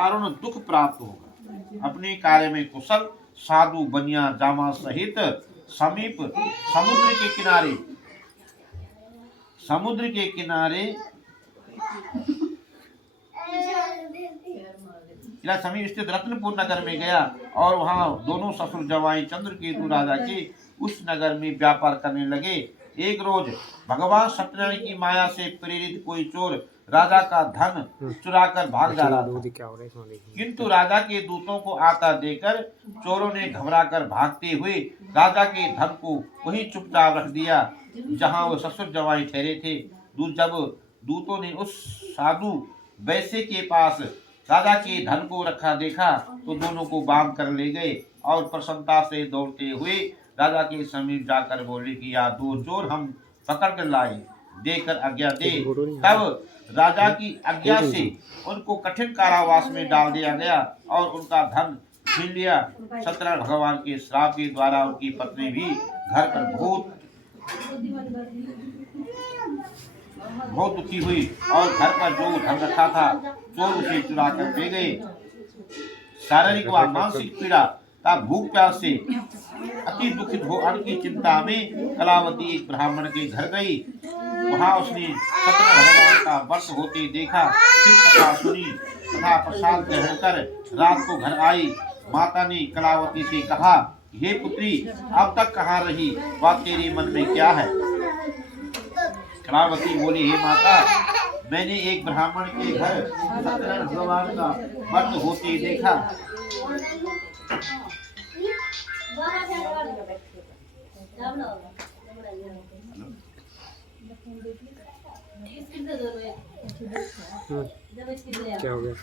दारुण दुख प्राप्त होगा। अपने कार्य में कुशल साधु बनिया जामा सहित समीप समुद्र के किनारे समीप स्थित रत्नपुर नगर में गया और वहां दोनों ससुर जवाई चंद्रकेतु राजा के उस नगर में व्यापार करने लगे। एक रोज भगवान सत्यनारायण की माया से प्रेरित कोई चोर राजा का धन चुराकर भाग जा रहा था, किंतु राजा के दूतों को आता देखकर चोरों ने घबराकर भागते हुए राजा के धन को वहीं चुपचाप रख दिया जहां वो ससुर जवाई ठहरे थे। जब दूतों ने उस साधु वैश्य के पास राजा के धन को रखा देखा तो दोनों को बांध कर ले गए और प्रसन्नता से दौड़ते हुए राजा के समीप जाकर बोले कि या दो चोर हम पकड़ कर लाए, देकर आज्ञा दे। तब राजा की आज्ञा से उनको कठिन कारावास में डाल दिया गया और उनका धन छीन लिया। सत्यनारायण भगवान के श्राप के द्वारा उनकी पत्नी भी घर पर बहुत दुखी हुई और घर पर जो धन रखा था चोर उसे चुरा कर ले गए। शारीरिक व मानसिक पीड़ा का भूख प्यास से अति दुखित हो अन्न की चिंता में कलावती एक ब्राह्मण के घर गई। वहां उसने सत्यनारायण भगवान का व्रत होते देखा, फिर कथा सुनी तथा प्रसाद ग्रहण कर रात को घर आई। माता ने कलावती से कहा, हे पुत्री, अब तक कहाँ रही, वह तेरे मन में क्या है? कलावती बोली, हे माता, मैंने एक ब्राह्मण के घर सत्यनारायण भगवान का व्रत होते देखा। क्या हो गया?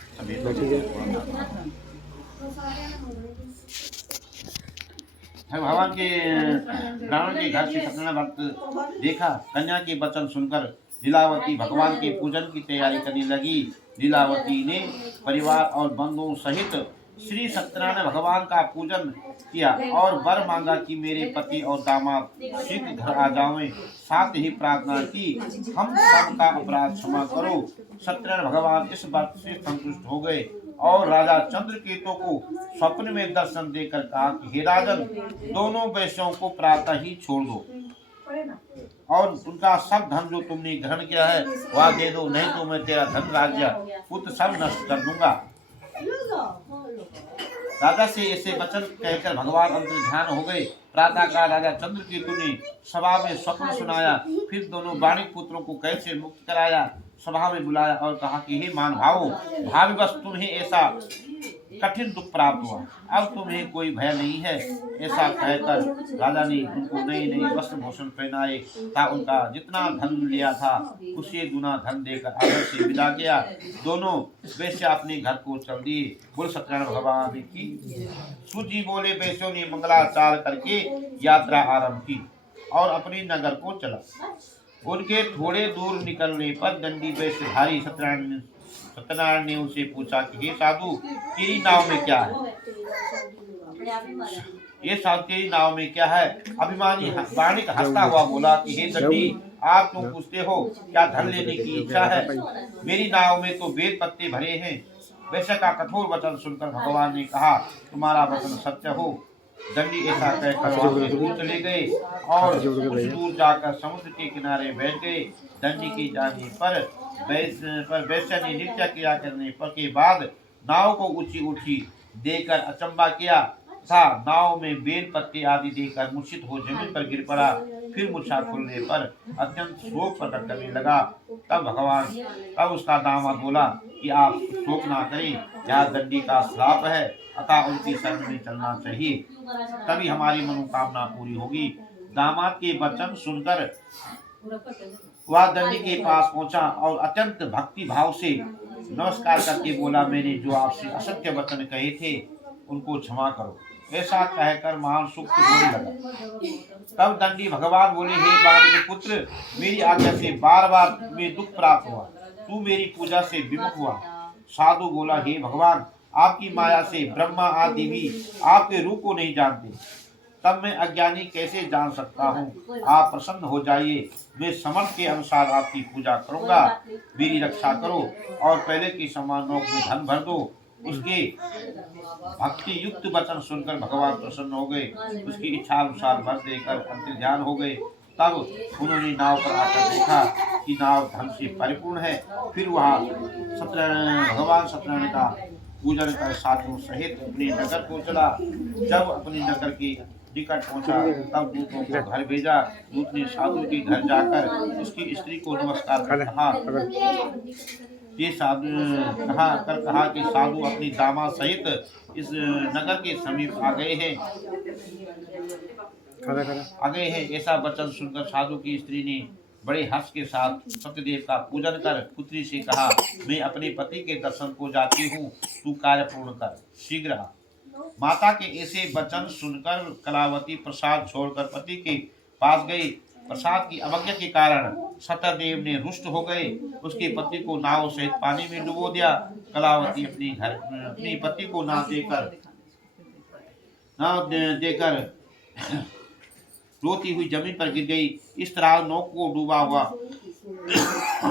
भगवान के ब्राह्मण के घर से सत्यनारायण व्रत देखा। कन्या के वचन सुनकर लीलावती भगवान के पूजन की तैयारी करने लगी। लीलावती ने परिवार और बंधुओं सहित श्री सत्यनारायण भगवान का पूजन किया और वर मांगा कि मेरे पति और दामाद शीघ्र घर आ जाएं। साथ ही प्रार्थना की, हम सबका अपराध क्षमा करो। सत्यनारायण भगवान इस बात से संतुष्ट हो गए और राजा चंद्रकेतु को स्वप्न में दर्शन देकर कहा कि हे राजन, दोनों वैश्यों को प्रातः ही छोड़ दो और उनका सब धन जो तुमने ग्रहण किया है वह दे दो, नहीं तो मैं तेरा धन राज्य पुत्र सब नष्ट कर दूंगा। राजा से ऐसे वचन कहकर भगवान अंतर्ध्यान हो गए। प्रातः काल राजा चंद्रकेतु ने सभा में स्वप्न सुनाया, फिर दोनों बाणिक पुत्रों को कैसे मुक्त कराया, सभा में बुलाया और कहा कि हे मान भावो, भाग्यवश तुम्हें ऐसा कठिन दुख प्राप्त हुआ, अब तुम्हें कोई भय नहीं है। ऐसा कहकर राजा ने उनको नई नई वस्त्र भूषण पहनाए था, उनका जितना धन लिया था उसे गुना धन देकर आदर से विदा किया। दोनों वैश्य अपने घर को चल दिए। बोल सत्यनारायण भगवान की। सूजी बोले, वैश्यों ने मंगलाचार करके यात्रा आरंभ की और अपने नगर को चला। उनके थोड़े दूर निकलने पर दंडी वैश्यधारी सत्यनारायण ने उनसे पूछा कि हे साधु, तेरी नाव में क्या है? ये साधु, तेरी नाव में क्या है? अभिमानी बाणिक हंसता हुआ बोला कि हे दंडी, आप क्यों पूछते हो? क्या धन लेने की इच्छा है? मेरी नाव में तो बेल पत्ते भरे हैं। वैश्य का कठोर वचन सुनकर भगवान ने कहा, तुम्हारा वचन सत्य हो। दंडी ऐसा कहकर वहां से दूर चले गए और कुछ दूर जाकर समुद्र के किनारे बैठ गए। दंडी के जाने पर वैश्य ने नृत्य किया करने पर के बाद नाव को ऊंची उठी देकर अचंबा किया था। नाव में बेल पत्ते आदि देकर मूर्छित हो जमीन पर गिर पड़ा। फिर मूर्छा खुलने पर अत्यंत शोक प्रकट करने लगा। तब उसका दामाद बोला कि आप शोक ना करें, यह दंडी का श्राप है, अतः उनकी शरण में चलना चाहिए, तभी हमारी मनोकामना पूरी होगी। दामाद के वचन सुनकर वह दंडी के पास पहुंचा और अत्यंत भक्ति भाव से नमस्कार करके बोला, मैंने जो आपसे असत्य वचन कहे थे उनको क्षमा करो। ऐसा कहकर महान सुख होने लगा। तब दंडी भगवान बोले, हे बाण के पुत्र, मेरी आज्ञा से बार बार तुम्हें दुख प्राप्त हुआ, तू मेरी पूजा से विमुख हुआ। साधु बोला, हे भगवान, आपकी माया से ब्रह्मा आदि भी आपके रूप को नहीं जानते, तब मैं अज्ञानी कैसे जान सकता हूँ? आप प्रसन्न हो जाइए, मैं समर्थ के अनुसार आपकी पूजा करूंगा। मेरी रक्षा करो और पहले के समान नौक में धन भर दो। उसके भक्ति युक्त वचन सुनकर भगवान प्रसन्न हो गए, उसकी इच्छा अनुसार वर देकर अंतर्ध्यान हो गए। तब उन्होंने नाव पर आकर देखा कि नाव धन से परिपूर्ण है। फिर वहाँ भगवान सत्यनारायण का पूजन कर साधुओं सहित अपने नगर को चला। जब अपने नगर के निकट पहुंचा तब दूतों को घर भेजा। दूत ने साधु के घर जाकर उसकी स्त्री को नमस्कार कर कहा ये साधु कहा कि साधु अपनी दामाद सहित इस नगर के समीप आ गए हैं। ऐसा वचन सुनकर साधु की स्त्री ने बड़े हर्ष के साथ सत्यदेव का पूजन कर पुत्री से कहा, मैं अपने पति के दर्शन को जाती हूँ, तू कार्य पूर्ण कर, शीघ्र आ। माता के ऐसे वचन सुनकर कलावती प्रसाद छोड़कर पति के पास गई। प्रसाद की अवज्ञा के कारण सत्यदेव ने रुष्ट हो गए, उसके पति को नाव सहित पानी में डुबो दिया। कलावती अपने पति को ना देकर रोती हुई जमीन पर गिर गई। इस तरह नौ को डूबा हुआ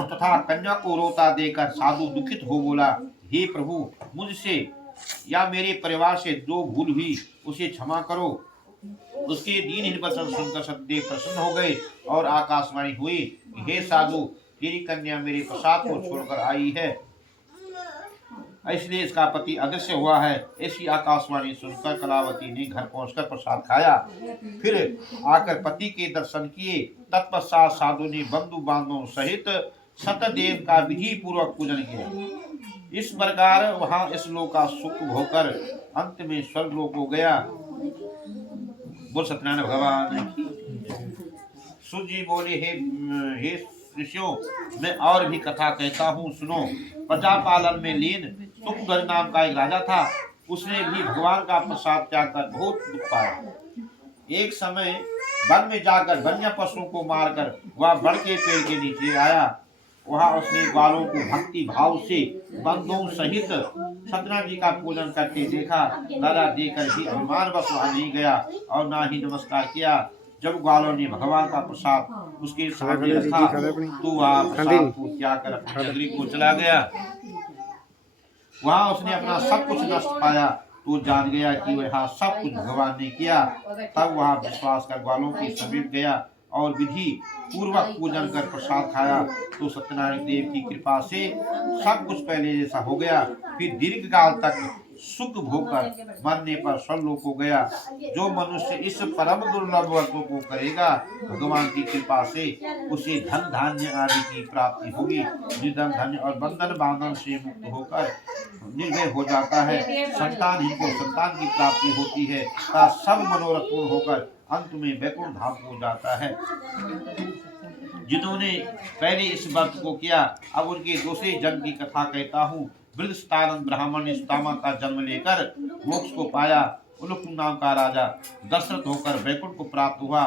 तथा कन्या को रोता देकर साधु दुखित हो बोला, हे प्रभु, मुझसे या मेरे परिवार से जो भूल हुई उसे क्षमा करो। उसके दीनहीन वचन सुनकर सत्यदेव प्रसन्न हो गए और आकाशवाणी हुई, हे साधु, तेरी कन्या मेरे प्रसाद को छोड़कर आई है, इसलिए इसका पति अदृश्य हुआ है। ऐसी आकाशवाणी सुनकर कलावती ने घर पहुंचकर प्रसाद खाया, फिर आकर पति के दर्शन किए। तत्पश्चात साधु ने बंधु बांधवों सहित सत्यदेव का विधि पूर्वक पूजन किया। इस प्रकार वहां इस लोक का सुख भोकर अंत में स्वर्ग लोक हो गया। बोल सत्यनारायण भगवान की। सूत जी बोले, हे ऋषियों, मैं और भी कथा कहता हूँ, सुनो। प्रजा पालन में लीन सुखध्वज नाम का एक राजा था। उसने भी भगवान का प्रसाद त्याग कर बहुत दुख पाया। एक समय वन में जाकर वन्य पशुओं को मारकर वह बड़ के पेड़ के नीचे आया। वहां उसने ग्वालों को भक्ति भाव से बंधुओं सहित सत्यनारायण जी का पूजन करते देखा। दादा देकर भी अभिमान बस वहां नहीं गया और ना ही नमस्कार किया। जब ग्वालों ने भगवान का प्रसाद उसके सामने रखा तो वह प्रसाद को त्याग कर अपनी नगरी को चला गया। वहां उसने अपना सब कुछ नष्ट पाया तो जान गया कि वह सब कुछ भगवान ने किया। तब वहां विश्वास कर ग्वालों के समीप गया और विधि पूर्वक पूजन कर प्रसाद खाया तो सत्यनारायण देव की कृपा से सब कुछ पहले जैसा हो गया। फिर दीर्घ काल तक सुख भोगकर मरने पर स्वर्गलोक को गया। जो मनुष्य इस परम दुर्लभ व्रतों को करेगा, भगवान की कृपा से उसे धन धान्य आदि की प्राप्ति होगी। निर्धन धन्य और बंधन बांधन से मुक्त होकर निर्भय हो जाता है। संतान इनको संतान की प्राप्ति होती है तथा सब मनोरथ पूर्ण होकर अंत में वैकुंठ धाम हो जाता है। जिन्होंने पहले इस व्रत को किया, अब उनके दूसरे जन्म की कथा कहता हूँ। वृद्धस्तानंद ब्राह्मण ने सुदामा का जन्म लेकर मोक्ष को पाया। उलुक नाम का राजा दशरथ होकर वैकुंठ को प्राप्त हुआ।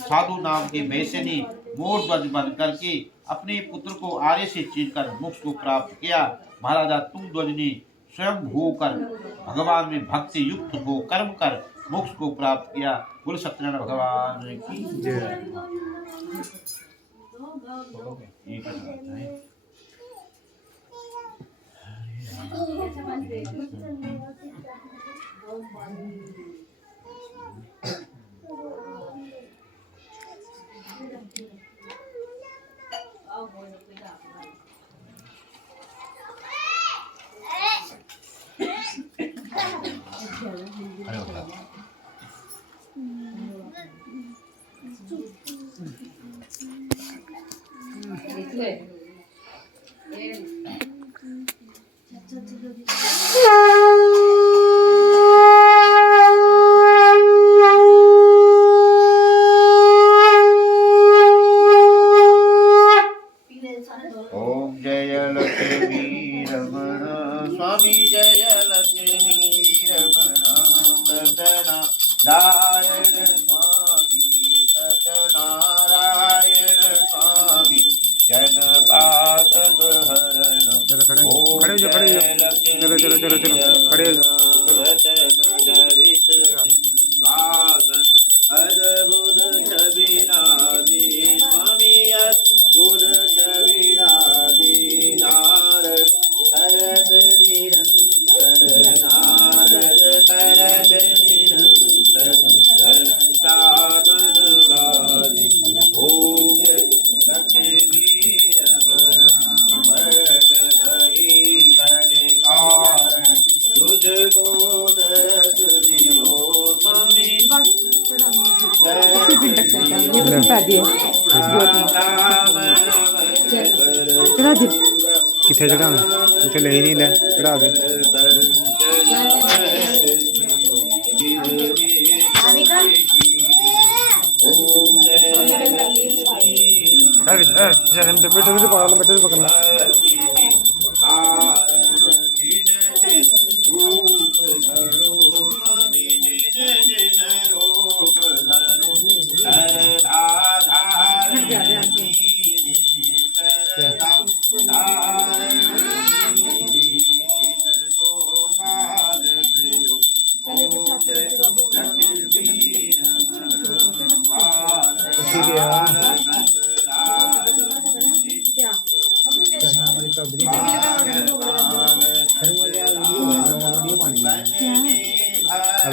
साधु नाम के वैश्य ने मोर ध्वज बन करके अपने पुत्र को आर्य से चीरकर मोक्ष को प्राप्त किया। महाराजा तुम ध्वज ने स्वयं होकर भगवान में भक्ति युक्त हो कर्म कर मोक्ष को प्राप्त किया। बोल सत्यनारायण भगवान की जय। ओम जय लक्ष्मी रमण स्वामी जय लक्ष्मी रमण सत्यनारायण स्वामी सत्यनारायण स्वामी जन पातक हरण। ओम जय लक्ष्मी जरित सिंहासन अद्भुत छबिराजे स्वामी अद्भुत छबिराजे नारद शरद निरंतर ये तो सिखा दिए चढ़ा दे किथे चढ़ाना उसे ले ही नहीं ले चढ़ा दे बेटे पकड़ना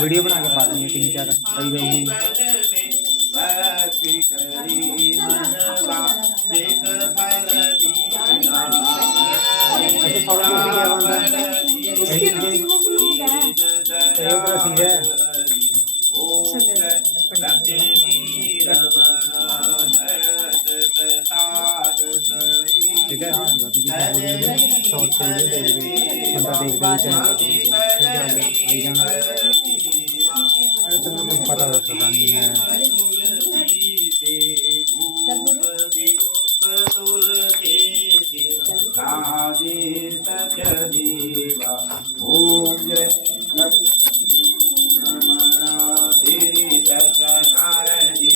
वीडियो बना के पा देंगे 3-4 कई लोग कुछ पता नहीं है ओम जय